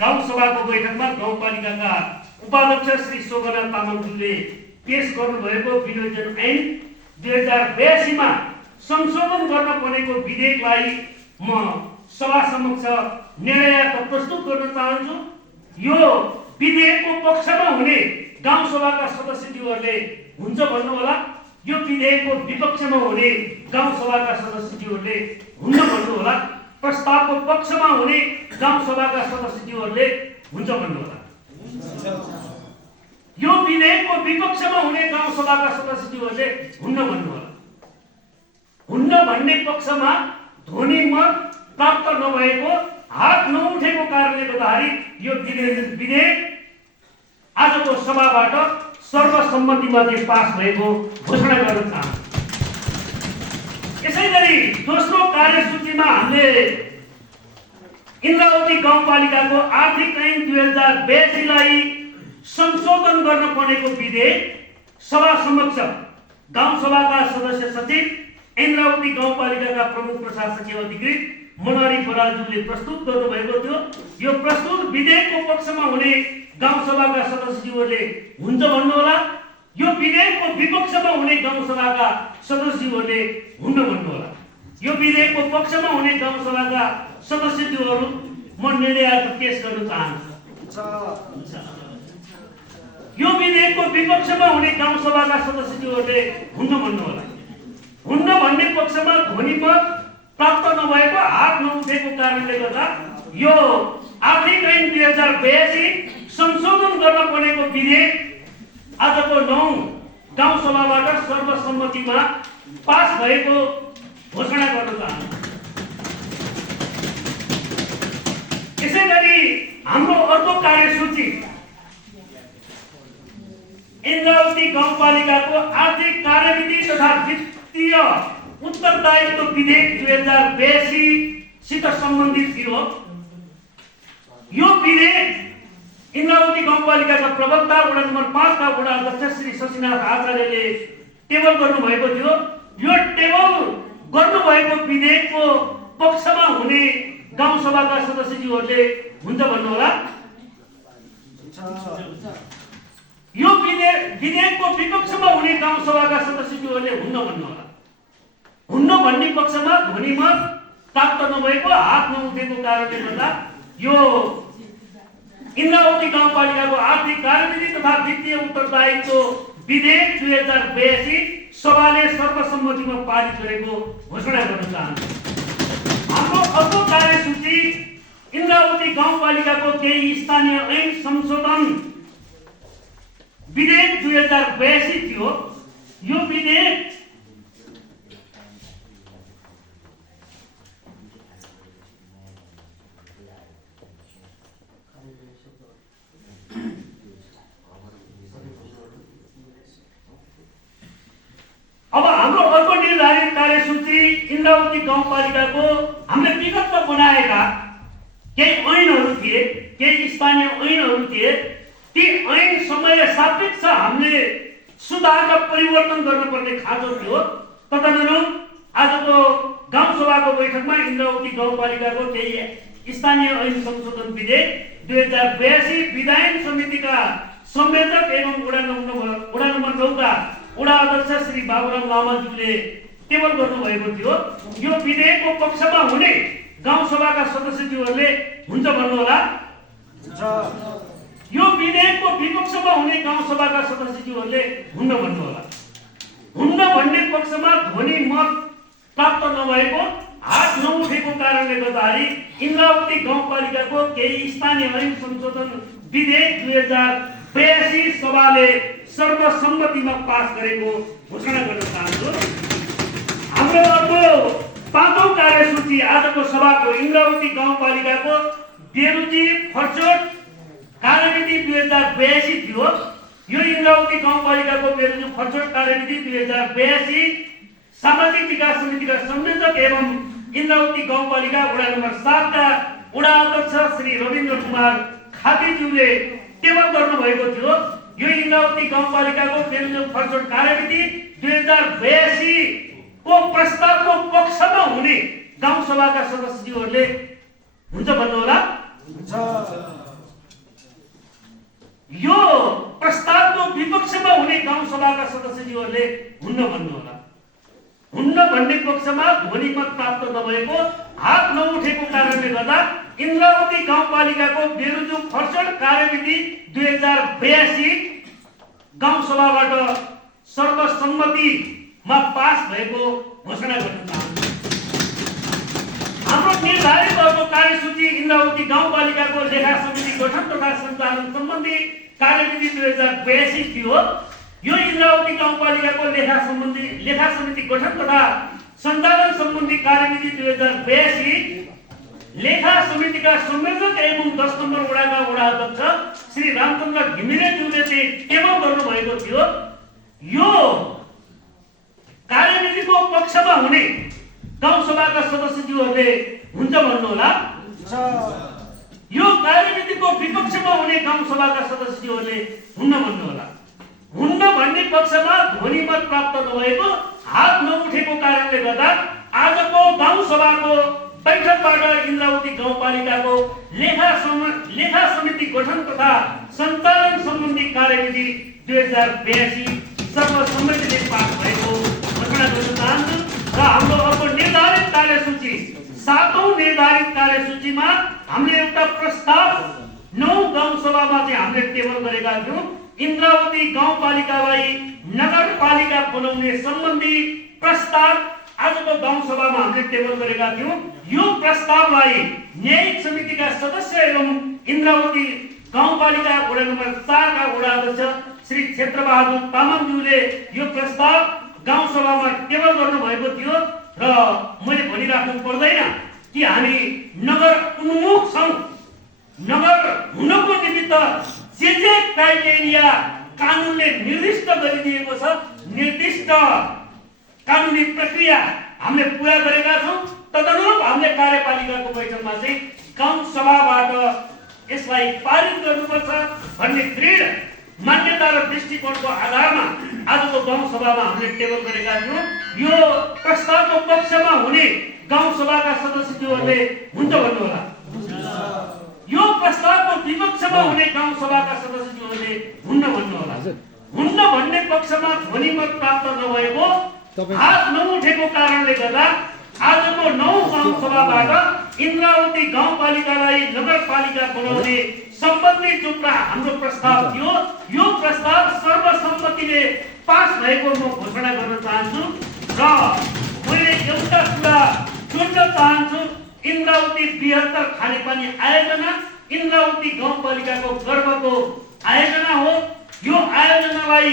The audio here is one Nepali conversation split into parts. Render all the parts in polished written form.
गाउँसभाको बैठकमा गाउँपालिकाका उपाध्यक्ष श्री शोभनाथ तामाङज्यूले पेश गर्नुभएको विनियोजन ऐन 2082 मा संशोधन गर्न पर्नेको विधेयकलाई म सभा समक्ष निर्णय प्रस्तुत गर्न चाहन्छु। यो विधेयकको पक्षमा हुने गाउँसभाका सदस्यज्यूहरूले हुन्छ भन्नुहोला, यो विधेयकको विपक्षमा हुने गाउँसभाका सदस्यज्यूहरूले हुन्न भन्नुहोला, प्रस्तावको पक्षमा हुने गाउँसभाका सदस्यज्यूहरूले हुन्छ भन्नुहोला। यो विधेयकको विपक्षमा हुने गाउँसभाका सदस्यज्यूहरूले हुन्न भन्नुहोला। हुन्न भन्ने पक्षमा ध्वनि मत प्राप्त नभएको, हात नउठेको कारणले गर्दाखेरि यो विधेयक आजको सभाबाट सर्वसम्मतिमा पास भएको घोषणा गर्न चाहन्छु। यसैगरी दोस्रो कार्यसूचीमा हामीले इन्द्रावती गाउँपालिकाको आर्थिक ऐन 2082 लाई संशोधन गर्न पर्नेको विधेयक सभा समक्ष गाउँसभाका सदस्य सचिव इन्द्रावती गाउँपालिकाका प्रमुख प्रशासकीय अधिकृत मनहरी बराजुले प्रस्तुत गर्नुभएको थियो। यो प्रस्तुत विधेयकको पक्षमा हुने गाउँसभाका सदस्यज्यूहरूले हुन्छ भन्नुहोला, यो विधेयकको विपक्षमा हुने गाउँसभाका सदस्यज्यूहरूले हुन्न भन्नुहोला। यो विधेयकको पक्षमा हुने गाउँसभाका सदस्यज्यूहरू म निर्णय पेश गर्न चाहन्छु। यो विधेयकको विपक्षमा हुने गाउँसभाका सदस्यज्यूहरूले हुन्न भन्नुहोला। हुन्न भन्ने पक्षमा ध्वनि मत प्राप्त नभएको, हात नउठेको कारणले गर्दा यो आर्थिक ऐन 2082 संशोधन गर्न पर्नेको विधेयक आजको 9 गाउँसभाबाट सर्वसम्मतिमा पास भएको घोषणा गर्न चाहन्छु। यसैगरी हाम्रो अर्को कार्यसूची इन्द्रावती गाउँपालिकाको आर्थिक कार्यविधि तथा वित्तीय उत्तरदायित्व विधेयक 2082 सित सम्बन्धित थियो। यो विधेयक इन्द्रावती गाउँपालिकाका प्रवक्ता वडा नम्बर 5 का वडा अध्यक्ष श्री शशिनाथ आचार्यले टेबल गर्नुभएको थियो। यो टेबल गर्नुभएको विधेयकको पक्षमा हुने गाउँसभाका सदस्यज्यूहरूले हुन्छ भन्नुहोला। यो विधेयकको विपक्षमा हुने गाउँसभाका सदस्यज्यूहरूले हुन्न भन्नुहोला। हुन्न भन्ने पक्षमा ध्वनि मत प्राप्त नभएको, हात नउठेको कारणले गर्दा यो इन्द्रावती गाउँपालिकाको आर्थिक कार्यविधि तथा वित्तीय उत्तरदायित्व विधेयक 2082 सभाले सर्वसम्मतिमा पारित गरेको घोषणा गर्न चाहन्छु। हाम्रो अर्को कार्यसूची इन्द्रावती गाउँपालिकाको केही स्थानीय ऐन संशोधन विधेयक 2082 थियो। यो विधेयक अब हाम्रो अर्को निर्धारित कार्यसूची इन्द्रावती गाउँपालिकाको हामीले विगतमा बनाएका केही ऐनहरू थिए, केही स्थानीय ऐनहरू थिए। ती ऐन समय सापेक्ष हामीले सुधार र परिवर्तन गर्नुपर्ने खाँचो थियो। तदनुरूप आजको गाउँसभाको बैठकमा इन्द्रावती गाउँपालिकाको केही स्थानीय ऐन संशोधन विधेयक 2082 विधायन समितिका संयोजक एवं वडा नम्बर 9 का वडा अध्यक्ष श्री बाबुराम लामाज्यूले टेबल गर्नुभएको थियो। यो विधेयकको पक्षमा हुने गाउँसभाका सदस्यज्यूहरूले हुन्छ भन्नुहोला। यो विधेयकको विपक्षमा हुने गाउँसभाका सदस्यज्यूहरूले हुन्न भन्नुहोला। हुन्न भन्ने पक्षमा ध्वनि मत प्राप्त नभएको, हात नउठेको कारणले गर्दाखेरि इन्द्रावती गाउँपालिकाको केही स्थानीय ऐन संशोधन विधेयक 2082 सभाले सर्वसम्मतिमा पास गरेको घोषणा गर्न चाहन्छु। हाम्रो अर्को पाँचौं कार्यसूची आजको सभाको इन्द्रावती गाउँपालिकाको बेरुची फर्चोट कार्यविधि 2082 थियो। यो इन्द्रावती गाउँपालिकाको बेरुची फर्चोट कार्यविधि 2082 सामाजिक विकास समितिका संयोजक एवं इन्द्रावती गाउँपालिका वडा नम्बर 7 का वडा अध्यक्ष श्री रविन्द्र कुमार खातीज्यूले टेबल गर्नुभएको थियो। यो इन्द्रावती गाउँपालिकाको बेरुची फर्चोट कार्यविधि 2082 को प्रस्तावको पक्षमा हुने गाउँसभाका सदस्यहरूले हुन्छ भन्नुहोला। गाउँसभाका सदस्यज्यूहरूले हुन्न भन्नुहोला। हुन्न भन्ने पक्षमा ध्वनि मत प्राप्त नभएको, हात नउठेको कारणले गर्दा इन्द्रावती गाउँपालिकाको बेरुजु खर्चड कार्यविधि 2082 गाउँसभाबाट सर्वसम्मतिमा पास भएको घोषणा गर्न चाहन्छु। हाम्रो निर्धारित अर्को कार्यसूची इन्द्रावती गाउँपालिकाको लेखा समिति गठन तथा सञ्चालन सम्बन्धी कार्यविधि 2082 थियो। यो इन्द्रावती गाउँपालिकाको लेखा समिति गठन तथा सञ्चालन सम्बन्धी कार्यविधि 2082 लेखा समितिका संयोजक एवं 10 नम्बर वडाका वडा अध्यक्ष श्री रामचन्द्र घिमिरेज्यूले टेबल गर्नुभएको थियो। यो कार्यविधिको पक्षमा हुने गाउँसभाका सदस्यज्यूहरूले हुन्छ भन्नुहोला। यो कार्यविधिको विपक्षमा हुने गाउँसभाका सदस्यज्यूहरूले हुन्न भन्नुहोला। हुन्न भन्ने पक्षमा ध्वनि मत प्राप्त नभएको, हात नउठेको कारणले गर्दा आजको गाउँसभाको बैठकबाट इन्द्रावती गाउँपालिकाको लेखा समिति गठन तथा सञ्चालन सम्बन्धी कार्यविधि 2082 सर्वसम्मतिले पास भएको घोषणा गर्न चाहन्छु। र हाम्रो अर्को निर्धारित कार्यसूची 7औं निर्धारित कार्यसूचीमा हामीले एउटा प्रस्ताव 9 गाउँसभामा चाहिँ हामीले टेबल गरेका थियौँ। इन्द्रावती गाउँपालिकालाई नगरपालिका बनाउने सम्बन्धी प्रस्ताव आजको गाउँसभामा हामीले टेबल गरेका थियौँ। यो प्रस्तावलाई न्यायिक समितिका सदस्य एवं इन्द्रावती गाउँपालिका वडा नम्बर 4 का वडा अध्यक्ष श्री क्षेत्रबहादुर तामाङज्यूले यो प्रस्ताव गाउँसभामा टेबल गर्नु भएको थियो। र मैले भनिराख्नु पर्दैन कि हामी नगर उन्मुख छौँ। नगर हुनको निमित्त जे क्राइटेरिया कानुनले निर्दिष्ट गरिदिएको छ, निर्दिष्ट कानुनी प्रक्रिया हामीले पूरा गरेका छौँ। तदनुरूप हामीले कार्यपालिकाको बैठकमा चाहिँ गाउँसभाबाट यसलाई पारित गर्नुपर्छ भन्ने दृढ मान्यता र दृष्टिकोणको आधारमा आजको गाउँसभामा हामीले टेबल गरेका थियौँ। यो प्रस्तावको पक्षमा हुने गाउँसभाका सदस्यज्यूहरूले हुन्छ भन्नुहोला। यो प्रस्तावको विपक्षमा हुने गाउँसभाका सदस्यज्यूहरूले हुन्न भन्नुहोला। हुन्न भन्ने पक्षमा ध्वनि मत प्राप्त नभएको, हात नउठेको कारणले गर्दा आजको 9 गाउँसभाबाट इन्द्रावती गाउँपालिकालाई नगरपालिका बनाउने सम्बन्धी जुन हाम्रो प्रस्ताव थियो, यो प्रस्ताव सर्वसम्मतिले पास भएको म घोषणा गर्न चाहन्छु। र मैले एउटा कुरा जोड्न चाहन्छु, इन्द्रावती 72 खानेपानी आयोजना इन्द्रावती गाउँपालिकाको गर्वको आयोजना हो। यो आयोजनालाई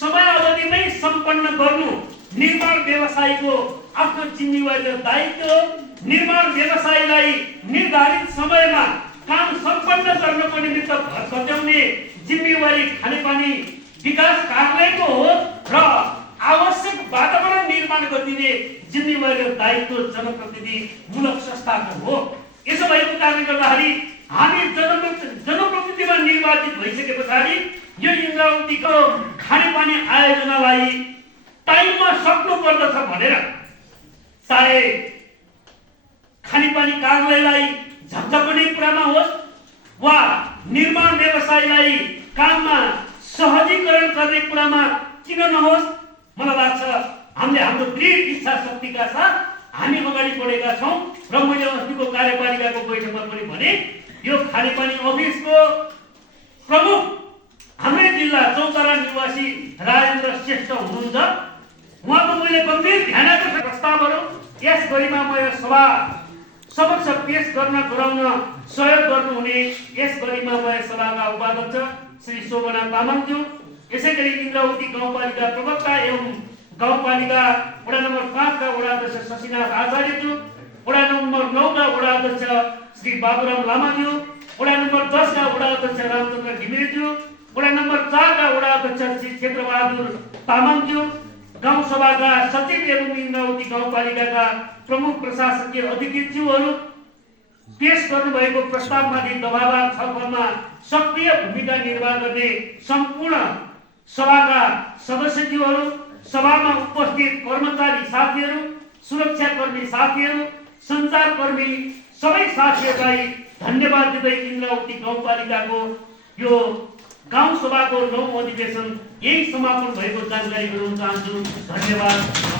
समयावधिमै सम्पन्न गर्नु निर्माण व्यवसायीको आफ्नो जिम्मेवारी र दायित्व हो। निर्माण व्यवसायीलाई निर्धारित समयमा काम सम्पन्न गर्नको निमित्त घटाउने जिम्मेवारी खानेपानी विकास कार्यालयको हो र आवश्यक वातावरण निर्माण गरिदिने जिम्मेवारी र दायित्व जनप्रतिनिधिमूलक संस्थाको हो। यसो भएको कारणले गर्दाखेरि हामी जनप्रतिनिधिमा निर्वाचित भइसके पछाडि यो इन्द्रावतीको खानेपानी आयोजनालाई टाइममा सक्नु पर्दछ भनेर चाहे खानेपानी कार्यालयलाई झकझक्ने कुरामा होस् वा निर्माण व्यवसायलाई काममा सहजीकरण गर्ने कुरामा किन नहोस्, मलाई लाग्छ हामीले हाम्रो दृढ इच्छा शक्तिका साथ हामी अगाडि बढेका छौँ। र मैले अस्तिको कार्यपालिकाको बैठकमा पनि भने यो खानेपानी अफिसको प्रमुख हाम्रै जिल्ला चौतारा निवासी राजेन्द्र श्रेष्ठ हुनुहुन्छ। उहाँको मैले गम्भीर ध्यान आकर्षक प्रस्तावहरू यस गरिमामय सभा समक्ष पेश गर्न गराउन सहयोग गर्नुहुने यस गरिमामय सभाका उपाध्यक्ष श्री शोभना तामाङज्यू, यसैगरी इन्द्रावती गाउँपालिका प्रवक्ता एवं गाउँपालिका वडा नम्बर 5 का वडा अध्यक्ष शशिनाथ आचार्यज्यू, वडा नम्बर 9 का वडा अध्यक्ष श्री बाबुराम लामाज्यू, वडा नम्बर 10 का वडा अध्यक्ष रामचन्द्र घिमिरेज्यू, वडा नम्बर 4 का वडा अध्यक्ष श्री क्षेत्रबहादुर तामाङज्यू, गाउँसभाका सचिव एवं इन्द्रावती गाउँपालिकाका प्रमुख प्रशासकीय अधिकृतज्यूहरू, पेश गर्नुभएको प्रस्तावमाथि दबावार छलफलमा सक्रिय भूमिका निर्वाह गर्ने सम्पूर्ण सभाका सदस्यज्यूहरू, सभामा उपस्थित कर्मचारी साथीहरू, सुरक्षाकर्मी साथीहरू, सञ्चारकर्मी सबै साथीहरूलाई धन्यवाद दिँदै इन्द्रावती गाउँपालिकाको यो गाउँ सभाको 9औं अधिवेशन यही समापन भएको जानकारी गराउन चाहन्छु। धन्यवाद।